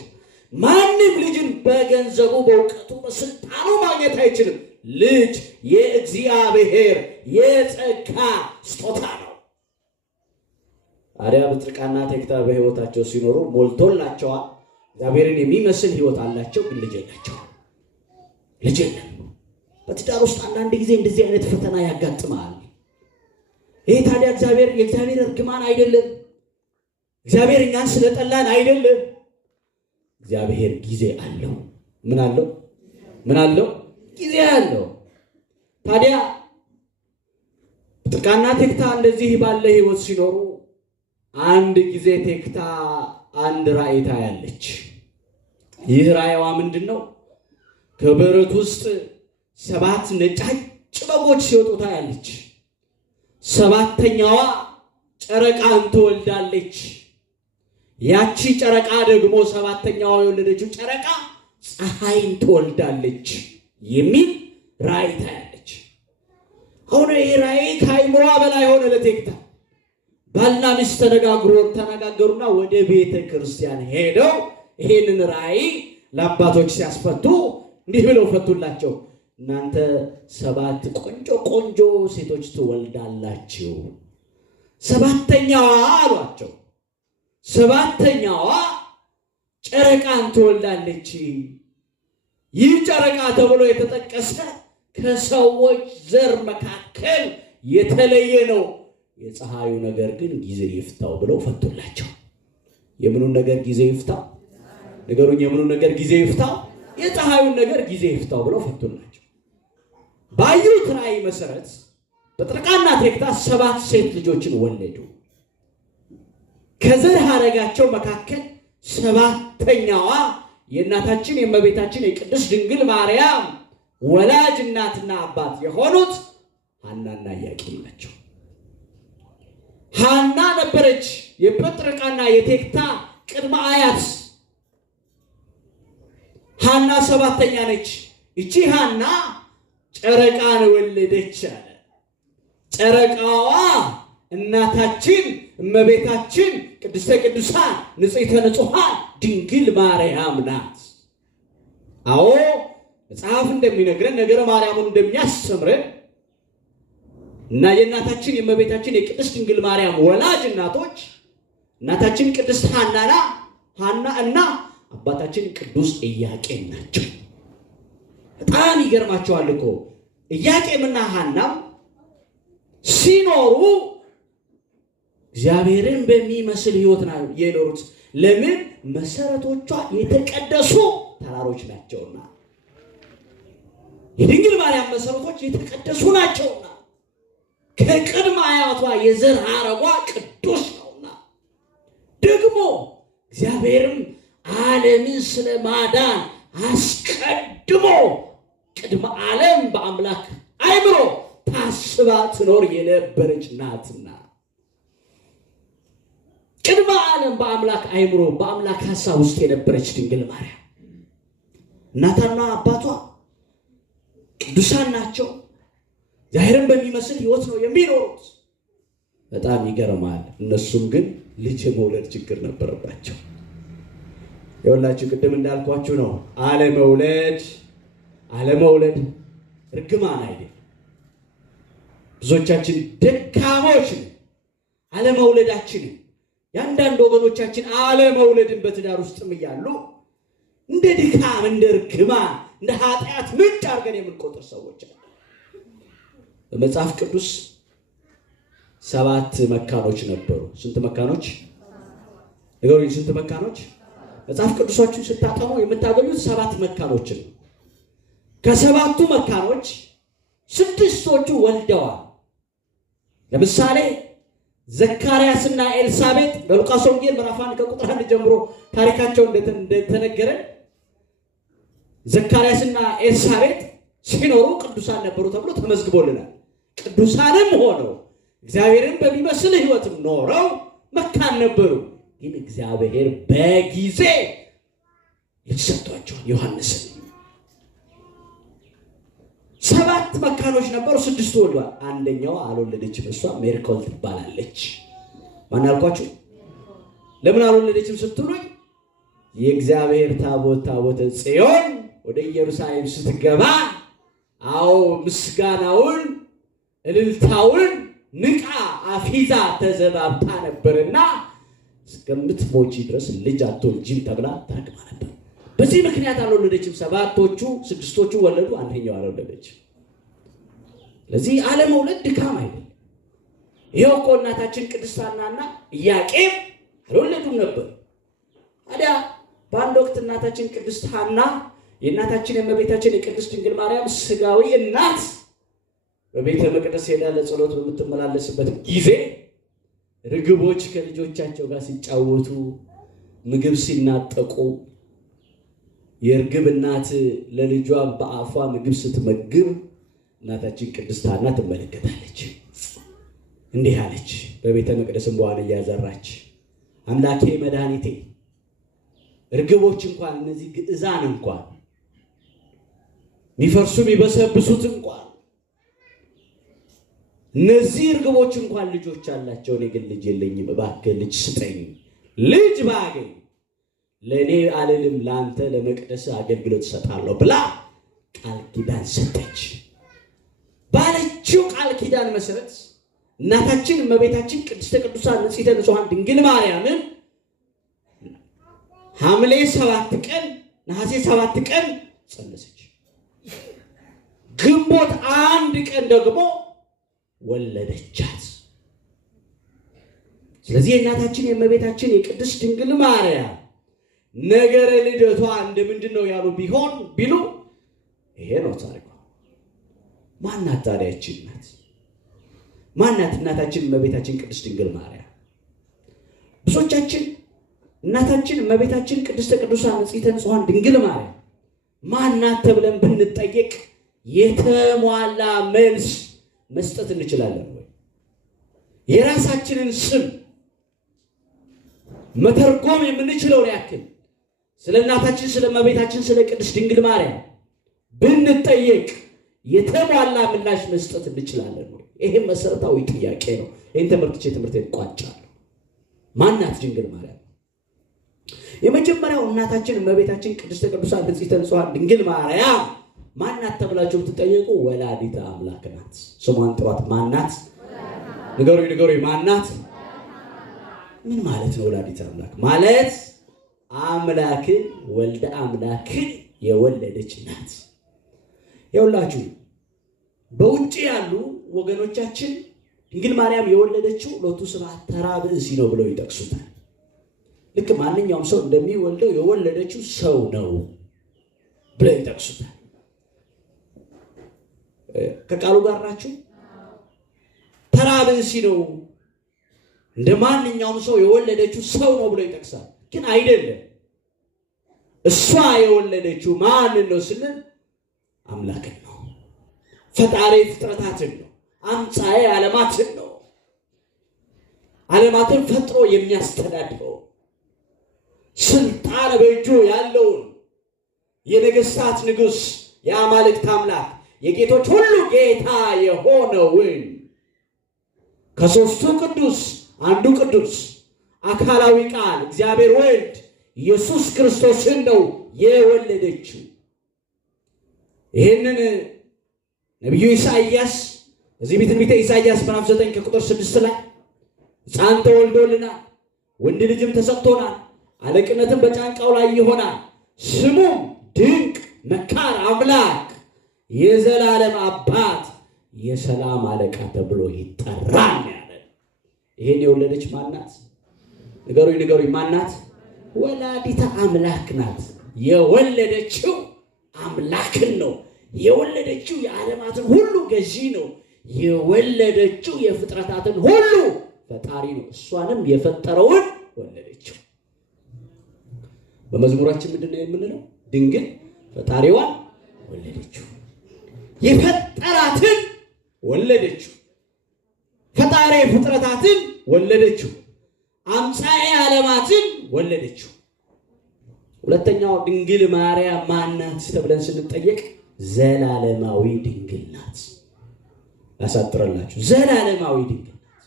ማንም ልጅን በገንዘቡ በእውቀቱ በስልጣኑ ማግኘት አይችልም። ልጅ የእግዚአብሔር የጸጋ ስጦታ ነው። ታዲያ ጴጥርቃና ቴክታ በሕይወታቸው ሲኖሩ ሞልቶላቸዋል። እግዚአብሔርን የሚመስል ሕይወት አላቸው፣ ግን ልጅ የላቸውም። ልጅ የለም። በትዳር ውስጥ አንዳንድ ጊዜ እንደዚህ አይነት ፈተና ያጋጥማል። ይሄ ታዲያ የእግዚአብሔር እርግማን አይደለም። እግዚአብሔር እኛን ስለጠላን አይደለም። እግዚአብሔር ጊዜ አለው። ምን አለው? ጊዜ አለው። ታዲያ ጴጥርቃና ቴክታ እንደዚህ ባለ ሕይወት ሲኖሩ አንድ ጊዜ ቴክታ አንድ ራእይ ታያለች። ይህ ራእይዋ ምንድን ነው? ከበረት ውስጥ 7 ነጫጭ በጎች ሲወጡ ታያለች። 7ተኛዋ ጨረቃን ትወልዳለች። ያቺ ጨረቃ ደግሞ 7ተኛዋ የወለደችው ጨረቃ ፀሐይን ትወልዳለች የሚል ራእይ ታያለች። አሁን ይህ ራእይ ከአይምሯ በላይ ሆነ ለቴክታ። ባልና ሚስት ተነጋገሩና ወደ ቤተ ክርስቲያን ሄደው ይሄንን ራእይ ለአባቶች ሲያስፈቱ እንዲህ ብለው ፈቱላቸው። እናንተ 7 ቆንጆ ሴቶች ትወልዳላችሁ። 7ተኛዋ አሏቸው፣ 7ተኛዋ ጨረቃን ትወልዳለች። ይህ ጨረቃ ተብሎ የተጠቀሰ ከሰዎች ዘር መካከል የተለየ ነው። የፀሐዩ ነገር ግን ጊዜ ይፍታው ብለው ፈቱላቸው። የምኑን ነገር ጊዜ ይፍታው? ነገሩን የምኑን ነገር ጊዜ ይፍታው? የፀሐዩን ነገር ጊዜ ይፍታው ብለው ፈቱላቸው። ባዩት ራእይ መሰረት ጴጥርቃና ቴክታ 7 ሴት ልጆችን ወለዱ። ከዘር ሐረጋቸው መካከል 7ተኛዋ የእናታችን የእመቤታችን የቅድስት ድንግል ማርያም ወላጅ እናትና አባት የሆኑት ሐናና ኢያቄም ናቸው። ሐና ነበረች የጴጥርቃና የቴክታ ቅድመ አያት። ሐና 7ተኛ ነች። እቺ ሐና ጨረቃን ወለደች አለ። ጨረቃዋ እናታችን እመቤታችን ቅድስተ ቅዱሳን ንጽሕተ ንጹሐን ድንግል ማርያም ናት። አዎ መጽሐፍ እንደሚነግረን ነገረ ማርያምን እንደሚያስተምረን እና የእናታችን የእመቤታችን የቅድስት ድንግል ማርያም ወላጅ እናቶች እናታችን ቅድስት ሐና እና አባታችን ቅዱስ ኢያቄም ናቸው። በጣም ይገርማቸዋል እኮ ኢያቄምና ሐናም ሲኖሩ እግዚአብሔርን በሚመስል ሕይወት ነው የኖሩት። ለምን? መሰረቶቿ የተቀደሱ ተራሮች ናቸውና። የድንግል ማርያም መሰረቶች የተቀደሱ ናቸውና ከቅድመ አያቷ የዘር ሐረጓ ቅዱስ ነውና ደግሞ እግዚአብሔርም ዓለምን ስለማዳን አስቀድሞ ቅድመ ዓለም በአምላክ አእምሮ ታስባ ትኖር የነበረች ናትና ቅድመ ዓለም በአምላክ አእምሮ በአምላክ ሐሳብ ውስጥ የነበረች ድንግል ማርያም እናታና አባቷ ቅዱሳን ናቸው። እግዚአብሔርን በሚመስል ሕይወት ነው የሚኖሩት። በጣም ይገርማል። እነሱም ግን ልጅ የመውለድ ችግር ነበረባቸው። የወላችሁ ቅድም እንዳልኳችሁ ነው። አለመውለድ እርግማን አይደለም። ብዙዎቻችን ደካሞች ነን። አለመውለዳችንን ያንዳንድ ወገኖቻችን አለመውለድን በትዳር ውስጥም እያሉ እንደ ድካም፣ እንደ እርግማን፣ እንደ ኃጢአት ምንጭ አድርገን የምንቆጥር ሰዎች አሉ። በመጽሐፍ ቅዱስ 7 መካኖች ነበሩ። ስንት መካኖች? ንገሩኝ፣ ስንት መካኖች? መጽሐፍ ቅዱሳችሁን ስታጠኑ የምታገኙት 7 መካኖችን። ከ7ቱ መካኖች 6ቶቹ ወልደዋል። ለምሳሌ ዘካርያስና ኤልሳቤጥ በሉቃስ ወንጌል ምዕራፍ 1 ከቁጥር 1 ጀምሮ ታሪካቸው እንደተነገረን ዘካርያስና ኤልሳቤጥ ሲኖሩ ቅዱሳን ነበሩ ተብሎ ተመዝግቦልናል። ቅዱሳንም ሆነው እግዚአብሔርን በሚመስል ሕይወትም ኖረው መካን ነበሩ። ግን እግዚአብሔር በጊዜ ይሰጧቸዋል። ዮሐንስን 7 መካኖች ነበሩ፣ 6 ወልደዋል። አንደኛዋ አልወለደችም። እሷ ሜሪኮል ትባላለች። ማን አልኳችሁ? ለምን አልወለደችም ስትሉኝ የእግዚአብሔር ታቦተ ጽዮን ወደ ኢየሩሳሌም ስትገባ ምስጋናውን እልልታውን ንቃ አፊዛ ተዘባብታ ነበርና እስከምትሞቺ ድረስ ልጅ አትወልጂም ተብላ ተረግማ ነበር። በዚህ ምክንያት አልወለደችም። 7ቶቹ 6ቶቹ ወለዱ፣ አንደኛው አልወለደችም። ለዚህ አለመውለድ ድካም አይደለም። ይኸው እኮ እናታችን ቅድስት ሐናና ኢያቄም አልወለዱም ነበር። ታዲያ በአንድ ወቅት እናታችን ቅድስት ሐና የእናታችን የእመቤታችን የቅድስት ድንግል ማርያም ስጋዊ እናት በቤተ መቅደስ ሄዳ ለጸሎት በምትመላለስበት ጊዜ ርግቦች ከልጆቻቸው ጋር ሲጫወቱ ምግብ ሲናጠቁ የርግብ እናት ለልጇ በአፏ ምግብ ስትመግብ እናታችን ቅድስት ሐና ትመለከታለች። እንዲህ አለች፣ በቤተ መቅደስም በኋላ እያዘራች አምላኬ መድኃኒቴ፣ ርግቦች እንኳን እነዚህ ግዕዛን እንኳን የሚፈርሱ የሚበሰብሱት እንኳን እነዚህ ርግቦች እንኳን ልጆች አላቸው፣ እኔ ግን ልጅ የለኝም። እባክህ ልጅ ስጠኝ። ልጅ ባገኝ ለእኔ አልልም፣ ለአንተ ለመቅደስ አገልግሎት እሰጣለሁ ብላ ቃል ኪዳን ሰጠች። ባለችው ቃል ኪዳን መሰረት እናታችን እመቤታችን ቅድስተ ቅዱሳን ንጽሕተ ንጹሐን ድንግል ማርያምን ሐምሌ 7 ቀን ነሐሴ 7 ቀን ጸነሰች። ግንቦት 1 ቀን ደግሞ ወለደቻት። ስለዚህ እናታችን የእመቤታችን የቅድስት ድንግል ማርያም ነገረ ልደቷ እንደምንድን ነው ያሉ ቢሉ ይሄ ነው ታሪኳ። ማናት ታዲያ ይህች እናት? ማናት እናታችን እመቤታችን ቅድስት ድንግል ማርያም? ብዙዎቻችን እናታችን እመቤታችን ቅድስተ ቅዱሳን ንጽሕተ ንጹሐን ድንግል ማርያም ማናት ተብለን ብንጠየቅ የተሟላ መልስ መስጠት እንችላለን ወይ? የራሳችንን ስም መተርጎም የምንችለውን ያክል ስለ እናታችን ስለ እመቤታችን ስለ ቅድስት ድንግል ማርያም ብንጠየቅ የተሟላ ምላሽ መስጠት እንችላለን ወይ? ይሄ መሰረታዊ ጥያቄ ነው። ይህን ትምህርቴን ቋጫለሁ። ማናት ድንግል ማርያም? የመጀመሪያው እናታችን እመቤታችን ቅድስተ ቅዱሳን ንጽሕተ ንጹሐን ድንግል ማርያም ማናት ተብላችሁ ብትጠየቁ ወላዲተ አምላክ ናት። ስሟን ጥሯት። ማናት? ንገሩኝ። ማናት? ምን ማለት ነው? ወላዲተ አምላክ ማለት አምላክን ወልደ አምላክን የወለደች ናት። ይኸውላችሁ በውጭ ያሉ ወገኖቻችን ድንግል ማርያም የወለደችው ሎቱ ስብሐት ተራ ብእሲ ነው ብለው ይጠቅሱታል። ልክ ማንኛውም ሰው እንደሚወልደው የወለደችው ሰው ነው ብለው ይጠቅሱታል። ከቃሉ ጋር ናችሁ? ተራ ብእሲ ነው እንደ ማንኛውም ሰው የወለደችው ሰው ነው ብለው ይጠቅሳል። ግን አይደለም። እሷ የወለደችው ማንን ነው ስንል አምላክን ነው። ፈጣሪ ፍጥረታትን ነው። አምጻኤ ዓለማትን ነው። ዓለማትን ፈጥሮ የሚያስተዳድረው ስልጣን በእጁ ያለውን የነገሥታት ንጉሥ የአማልክት አምላክ የጌቶች ሁሉ ጌታ የሆነውን ከሦስቱ ቅዱስ አንዱ ቅዱስ አካላዊ ቃል እግዚአብሔር ወልድ ኢየሱስ ክርስቶስን ነው የወለደችው። ይህንን ነቢዩ ኢሳይያስ እዚህ ትንቢተ ኢሳይያስ ምዕራፍ 9 ከቁጥር 6 ላይ ሕፃን ተወልዶልናል፣ ወንድ ልጅም ተሰጥቶናል፣ አለቅነትም በጫንቃው ላይ ይሆናል፣ ስሙም ድንቅ መካር አምላክ የዘላለም አባት የሰላም አለቃ ተብሎ ይጠራል ያለ። ይሄን የወለደች ማናት? ንገሩኝ ማናት? ወላዲተ አምላክ ናት። የወለደችው አምላክን ነው። የወለደችው የዓለማትን ሁሉ ገዢ ነው። የወለደችው የፍጥረታትን ሁሉ ፈጣሪ ነው። እሷንም የፈጠረውን ወለደችው። በመዝሙራችን ምንድነው የምንለው? ድንግል ፈጣሪዋን ወለደችው። የፈጠራትን ወለደችው። ፈጣሪ ፍጥረታትን ወለደችው። አምጻኤ ዓለማትን ወለደችው። ሁለተኛው ድንግል ማርያም ማናት ተብለን ስንጠየቅ ዘላለማዊ ድንግል ናት። ያሳጥረላችሁ፣ ዘላለማዊ ድንግል ናት።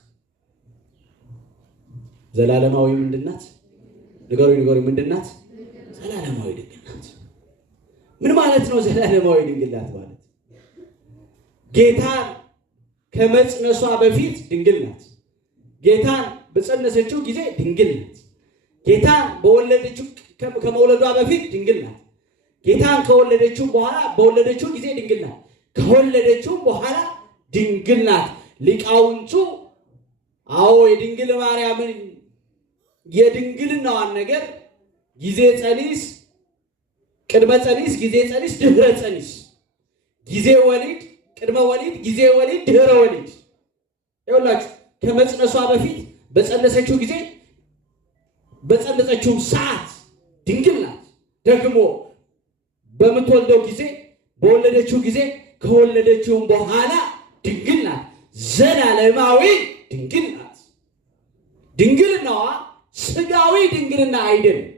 ዘላለማዊ ምንድናት? ንገሩኝ ምንድናት? ዘላለማዊ ድንግል ናት። ምን ማለት ነው ዘላለማዊ ድንግል ናት ማለት? ጌታን ከመጽነሷ በፊት ድንግል ናት። ጌታን በጸነሰችው ጊዜ ድንግል ናት። ጌታን በወለደችው ከመውለዷ በፊት ድንግል ናት። ጌታን ከወለደችው በኋላ በወለደችው ጊዜ ድንግል ናት። ከወለደችው በኋላ ድንግል ናት። ሊቃውንቱ የድንግል ማርያምን የድንግልናዋን ነገር ጊዜ ጸኒስ፣ ቅድመ ጸኒስ፣ ጊዜ ጸኒስ፣ ድህረ ጸኒስ፣ ጊዜ ወሊድ፣ ቅድመ ወሊድ፣ ጊዜ ወሊድ፣ ድህረ ወሊድ። ይኸውላችሁ ከመጽነሷ በፊት በጸነሰችው ጊዜ በጸነሰችው ሰዓት ድንግል ናት። ደግሞ በምትወልደው ጊዜ በወለደችው ጊዜ ከወለደችውም በኋላ ድንግል ናት። ዘላለማዊ ድንግል ናት። ድንግልናዋ ስጋዊ ድንግልና አይደለም።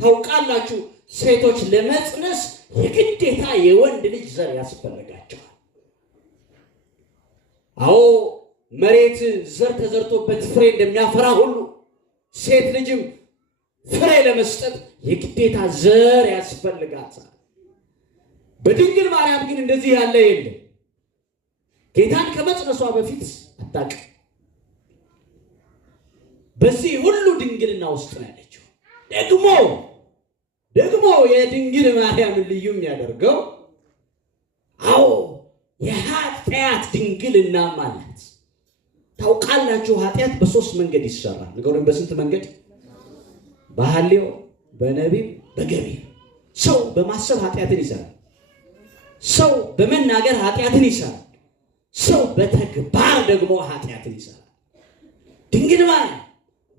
ታውቃላችሁ ሴቶች ለመጽነስ የግዴታ የወንድ ልጅ ዘር ያስፈልጋቸዋል። መሬት ዘር ተዘርቶበት ፍሬ እንደሚያፈራ ሁሉ ሴት ልጅም ፍሬ ለመስጠት የግዴታ ዘር ያስፈልጋታል። በድንግል ማርያም ግን እንደዚህ ያለ የለም። ጌታን ከመጽነሷ በፊት አታውቅም። በዚህ ሁሉ ድንግልና ውስጥ ነው ያለችው። ደግሞ የድንግል ማርያምን ልዩ የሚያደርገው የኃጢአት ድንግልና ማለት ታውቃላችሁ። ኃጢአት በሶስት መንገድ ይሰራል። ንገሩኝ፣ በስንት መንገድ? በሐልዮ፣ በነቢብ፣ በገቢር። ሰው በማሰብ ኃጢአትን ይሰራል። ሰው በመናገር ኃጢአትን ይሰራል። ሰው በተግባር ደግሞ ኃጢአትን ይሰራል። ድንግል ማርያም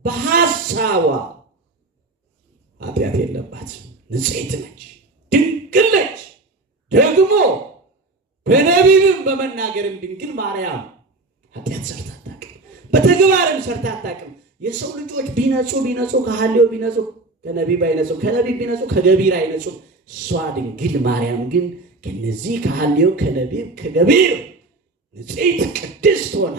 በሐሳቧ ኃጢአት የለባትም፣ ንጽሕት ነች፣ ድንግል ነች። ደግሞ በነቢብም በመናገርም ድንግል ማርያም ኃጢአት ሰርታ አታውቅም፣ በተግባርም ሰርታ አታውቅም። የሰው ልጆች ቢነጹ ከሐልዮ ቢነጹ ከነቢብ አይነጹ፣ ከነቢብ ቢነጹ ከገቢር አይነጹ። እሷ ድንግል ማርያም ግን ከነዚህ ከሐልዮ ከነቢብ ከገቢር ንጽሕት ቅድስት ሆና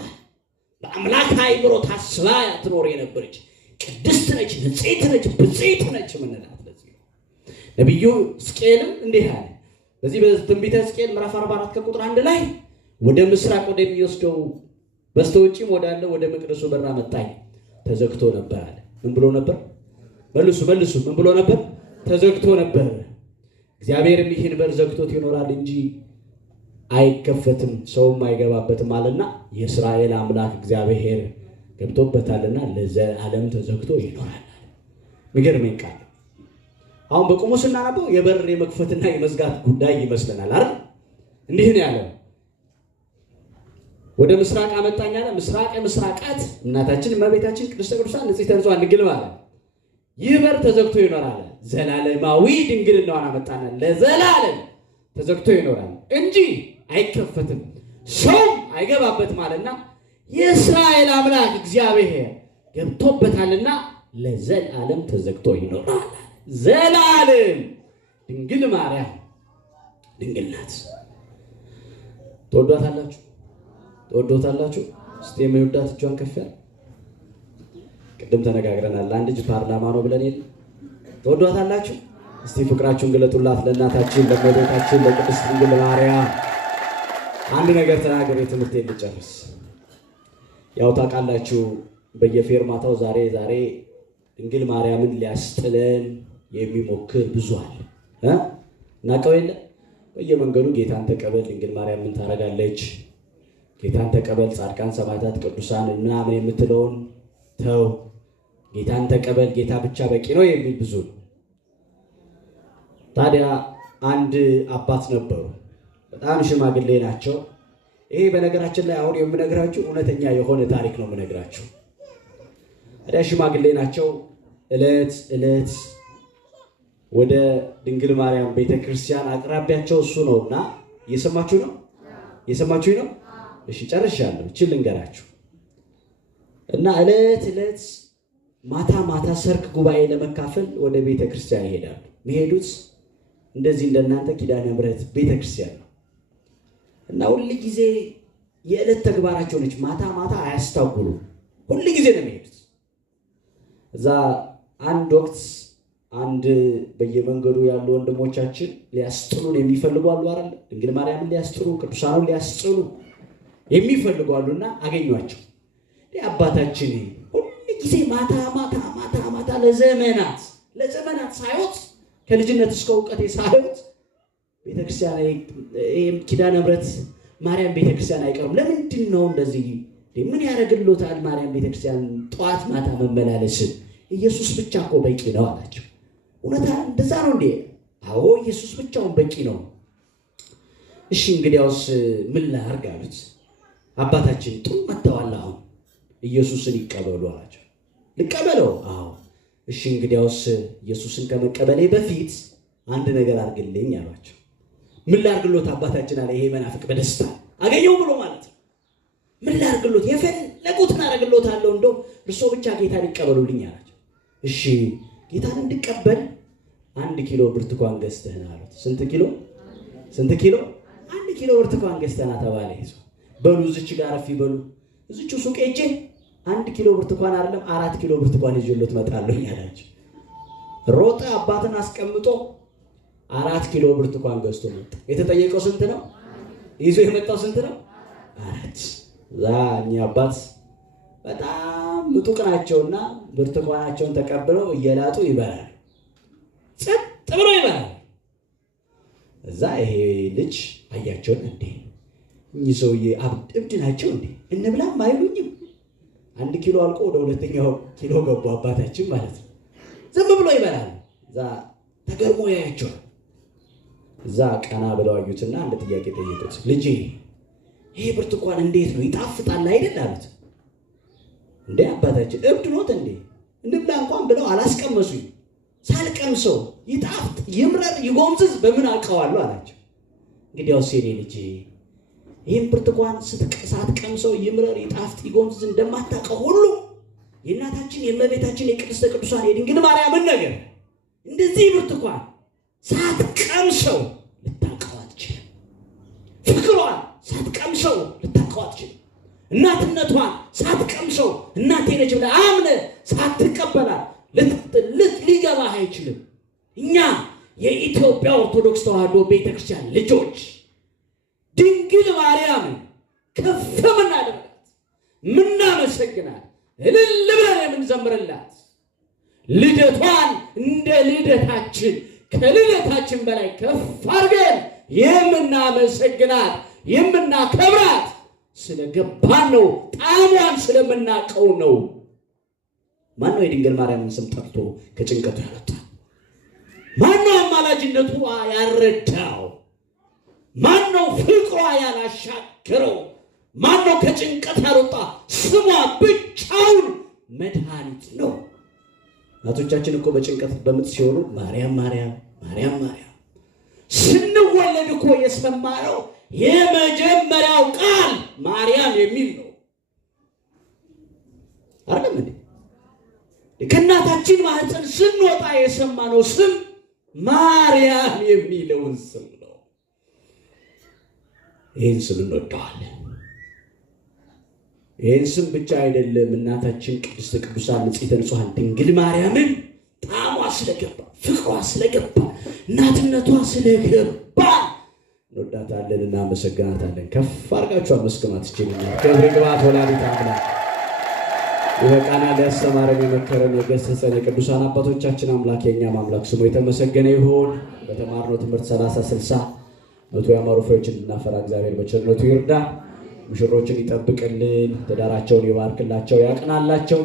በአምላክ አእምሮ ታስባ ትኖር የነበረች ቅድስት ነች፣ ንጽሕት ነች፣ ብፅዕት ነች ምንላት። ለዚህ ነቢዩ ሕዝቅኤልም እንዲህ አለ። በዚህ በትንቢተ ሕዝቅኤል ምዕራፍ 44 ከቁጥር 1 ላይ ወደ ምስራቅ ወደሚወስደው በስተውጭም ወዳለው ወደ መቅደሱ በር አመጣኝ፣ ተዘግቶ ነበር አለ። ምን ብሎ ነበር? መልሱ። ምን ብሎ ነበር? ተዘግቶ ነበር። እግዚአብሔርም ይህን በር ዘግቶት ይኖራል እንጂ አይከፈትም፣ ሰውም አይገባበትም አለና የእስራኤል አምላክ እግዚአብሔር ገብቶበታልና ለዘላለም ተዘግቶ ይኖራል። የሚገርመኝ ቃል አሁን በቆሞ ስናነበው የበር የመክፈትና የመዝጋት ጉዳይ ይመስለናል አይደል? እንዲህ ነው ያለው፣ ወደ ምስራቅ አመጣኝ አለ። ምስራቅ ምስራቃት እናታችን እመቤታችን ቅድስተ ቅዱሳን ንጽሕተ ንጹሐን ድንግል ማለት ይህ በር ተዘግቶ ይኖራል። ዘላለማዊ ድንግልናዋን አመጣና ለዘላለም ተዘግቶ ይኖራል እንጂ አይከፈትም፣ ሰው አይገባበትም አለና የእስራኤል አምላክ እግዚአብሔር ገብቶበታልና ለዘላለም ተዘግቶ ይኖራል። ዘላለም ድንግል ማርያም ድንግል ናት። ትወዷታላችሁ? ትወዷታላችሁ? እስቲ የሚወዳት እጇን ከፍ ያለ። ቅድም ተነጋግረናል። አንድ እጅ ፓርላማ ነው ብለን የለ? ትወዷታላችሁ? እስቲ ፍቅራችሁን ግለጡላት ለእናታችን ለእመቤታችን ለቅድስት ድንግል ማርያም። አንድ ነገር ተናገር፣ ትምህርቴን ልጨርስ። ያው ታውቃላችሁ በየፌርማታው ዛሬ ድንግል ማርያምን ሊያስጥለን የሚሞክር ብዙ አለ። እናውቀው የለ? በየመንገዱ ጌታን ተቀበል ድንግል ማርያም ምን ታረጋለች፣ ጌታን ተቀበል ጻድቃን ሰማዕታት ቅዱሳን ምናምን የምትለውን ተው፣ ጌታን ተቀበል ጌታ ብቻ በቂ ነው የሚል ብዙ ነው። ታዲያ አንድ አባት ነበሩ፣ በጣም ሽማግሌ ናቸው። ይሄ በነገራችን ላይ አሁን የምነግራችሁ እውነተኛ የሆነ ታሪክ ነው የምነግራችሁ። ታዲያ ሽማግሌ ናቸው። ዕለት ወደ ድንግል ማርያም ቤተክርስቲያን አቅራቢያቸው እሱ ነውና፣ እየሰማችሁ ነው? እሺ ጨርሻለሁ። እቺን ልንገራችሁ እና ዕለት ማታ ሰርክ ጉባኤ ለመካፈል ወደ ቤተክርስቲያን ይሄዳሉ። የሚሄዱት እንደዚህ እንደናንተ ኪዳነ ምሕረት ቤተክርስቲያን ነው እና ሁሉ ጊዜ የዕለት ተግባራቸው ነች። ማታ አያስታጉሉ፣ ሁሉ ጊዜ ነው የሚሄዱት። እዛ አንድ ወቅት አንድ በየመንገዱ ያሉ ወንድሞቻችን ሊያስጥሉን የሚፈልጉ አሉ አይደል? ድንግል ማርያምን ሊያስጥሉ ቅዱሳኑን ሊያስጥሉ የሚፈልጉ አሉና አገኟቸው። አባታችን ሁሉ ጊዜ ማታ ለዘመናት ሳይወት ከልጅነት እስከ እውቀቴ ሳይወት ቤተክርስቲያን ኪዳነ ምሕረት ማርያም ቤተክርስቲያን አይቀርም። ለምንድን ነው እንደዚህ? ምን ያደርግልዎታል? ማርያም ቤተክርስቲያን ጠዋት ማታ መመላለስ ኢየሱስ ብቻ እኮ በቂ ነው አላቸው። እውነታ እንደዛ ነው እንዴ? አዎ ኢየሱስ ብቻውን በቂ ነው። እሺ እንግዲያውስ ምን ላድርግ አሉት። አባታችን ጥሩ መተዋል፣ አሁን ኢየሱስን ይቀበሉ አላቸው። ልቀበለው? አዎ። እሺ እንግዲያውስ ኢየሱስን ከመቀበሌ በፊት አንድ ነገር አድርግልኝ አሏቸው። ምን ላድርግሎት አባታችን አለ ይሄ መናፍቅ በደስታ አገኘው ብሎ ማለት ነው። ምን ላድርግሎት? የፈለጉትን አደርግሎታለሁ፣ እንደው እርሶ ብቻ ጌታን ይቀበሉልኝ አላቸው። እሺ ጌታን እንድቀበል 1 ኪሎ ብርቱካን ገዝተህና አሉት። ስንት ኪሎ? 1 ኪሎ ብርቱካን ገዝተህና ተባለ። ይዞ በሉ እዚች ጋር አረፍ ይበሉ። እዚች ሱቅ ሄጄ 1 ኪሎ ብርቱካን አይደለም 4 ኪሎ ብርቱካን ይዤሎት እመጣለሁ ያላቸው። ሮጠ፣ አባትን አስቀምጦ 4 ኪሎ ብርቱካን ገዝቶ መጣ። የተጠየቀው ስንት ነው? ይዞ የመጣው ስንት ነው? 4። እኛ አባት በጣም ምጡቅ ናቸውና ብርቱካናቸውን ተቀብለው እየላጡ ይበላል። ጸጥ ብሎ ይበላል። እዛ ይሄ ልጅ አያቸውን፣ እንዴ እኚህ ሰውዬ እብድ ናቸው እንዴ? እንብላም አይሉኝም። 1 ኪሎ አልቆ ወደ 2ኛው ኪሎ ገቡ አባታችን ማለት ነው። ዝም ብሎ ይበላል። እዛ ተገርሞ ያያቸዋል። እዛ ቀና ብለው አዩትና አንድ ጥያቄ ጠየቁት። ልጄ ይሄ ብርቱካን እንዴት ነው? ይጣፍጣል አይደል አሉት። እንዴ አባታችን እብድ ኖት እንዴ? እንብላ እንኳን ብለው አላስቀመሱኝ። ሳልቀምሰው ይጣፍጥ ይምረር ይጎምዝዝ በምን አውቀዋለሁ አላቸው። እንግዲያውስ የኔ ልጅ ይህን ብርቱካን ሳትቀምሰው ይምረር ይጣፍጥ ይጎምዝዝ እንደማታውቀው ሁሉ የእናታችን የእመቤታችን የቅድስተ ቅዱሳን የድንግል ማርያምን ነገር እንደዚህ ብርቱካን ሳትቀምሰው ልታውቀው አትችልም። ፍቅሯን ሳትቀምሰው ልታውቀው አትችልም። እናትነቷን ሳትቀምሰው እናቴ ነች ብለህ አምነህ ሳትቀበላት ሊገባህ አይችልም። እኛ የኢትዮጵያ ኦርቶዶክስ ተዋሕዶ ቤተክርስቲያን ልጆች ድንግል ማርያምን ከፍ ምናደርጋት ምናመሰግናት እልል ብለን የምንዘምርላት ልደቷን እንደ ልደታችን ከልደታችን በላይ ከፍ አድርገን የምናመሰግናት የምናከብራት ስለገባን ነው። ጣዕሟን ስለምናውቀው ነው። ማነው የድንግል ማርያምን ስም ጠርቶ ከጭንቀቱ ያወጣ? ማነው አማላጅነቷ ያረዳው? ማነው ፍቅሯ ያላሻገረው? ማነው ከጭንቀት ያወጣ? ስሟ ብቻውን መድኃኒት ነው። እናቶቻችን እኮ በጭንቀት በምጥ ሲሆኑ ማርያም ማርያም ማርያም ማርያም። ስንወለድ እኮ የሰማነው የመጀመሪያው ቃል ማርያም የሚል ነው አይደል እንዴ? ከእናታችን ማህፀን ስንወጣ የሰማነው ስም ማርያም የሚለውን ስም ነው። ይህን ስም እንወደዋለን። ይህን ስም ብቻ አይደለም፣ እናታችን ቅድስት ቅዱሳን ንጽሕተ ንጹሐን ድንግል ማርያምን ጣዕሟ ስለገባ ፍቅሯ ስለገባ እናትነቷ ስለገባ እንወዳታለን፣ እናመሰግናታለን። ከፍ አድርጋችሁ አመስግናት ይችላል። ክብር ይግባት ወላዲተ አምላክ። ይበቃናል። ያስተማረን የመከረን የገሰጸን የቅዱሳን አባቶቻችን አምላክ የእኛም አምላክ ስሙ የተመሰገነ ይሁን። በተማርነው ትምህርት 30 60 መቶ ያማሩ ፍሬዎችን እንድናፈራ እግዚአብሔር በቸርነቱ ይርዳ። ሙሽሮችን ይጠብቅልን፣ ትዳራቸውን ይባርክላቸው፣ ያቅናላቸው፣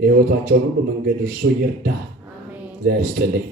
የሕይወታቸውን ሁሉ መንገድ እርሱ ይርዳ። እግዚአብሔር ይስጥልኝ።